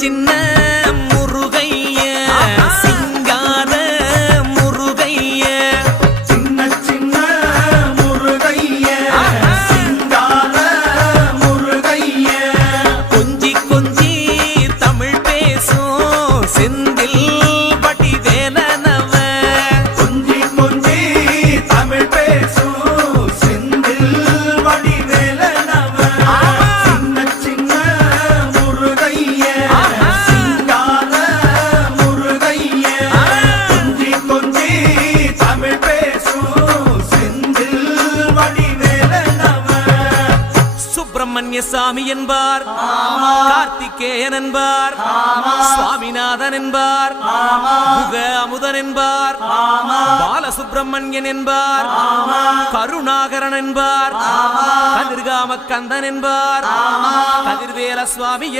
சின்ன முருகைய சிங்கார முருகைய சின்ன சின்ன முருகைய சிங்கார முருகைய கொஞ்சி கொஞ்சி தமிழ் பேசும் செந்தில் வடிவேலனவ கொஞ்சி கொஞ்சி தமிழ் பேசும் செந்தில் வடிவேலனவ சின்ன சின்ன முருகைய சிங்கார முருகைய கொஞ்சி கொஞ்சி தமிழ் பேசும் செந்தில் வடிவேலனவ சுப்பிரமணிய சாமி என்பார், கார்த்திகேயன் என்பார், சுவாமிநாதன் என்பார், முக அமுதன் என்பார், பாலசுப்பிரமணியன் என்பார், கருணாகரன் என்பார், கதிர்காம கந்தன் என்பார், கதிர்வேல சுவாமி